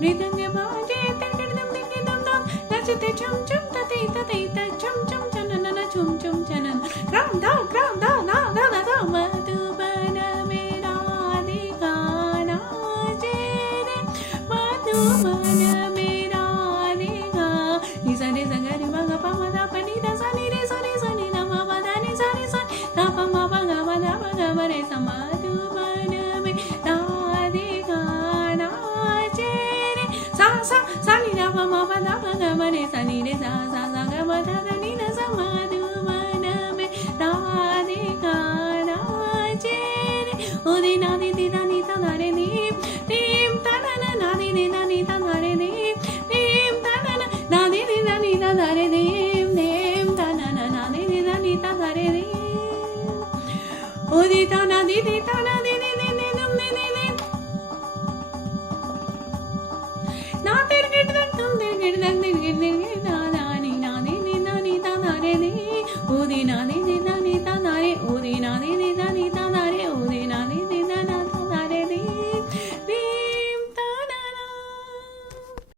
mridanga baje takadam dikidam dam nachate chum chum tate tate ta chum chum chanana chum chum chanana ram da madhubana mera dikana jere madhubana mera dikha nisa re sagari maga pamada panida sani re sani sani nama badani sani sani tapa ma baga bada baga bare samadhubana mera dikana jere sa sa sani nama ma bada baga bare sani re sa sa sa ga bada ni na samadhubana mera dikana jere odi na di di da ni ta na re ni dim ta na na na di di da ni ta na re ni dim ta na na na di di da ni ta na re dim dim ta na na na di di da ni ta na re dim odi ta na di di ta na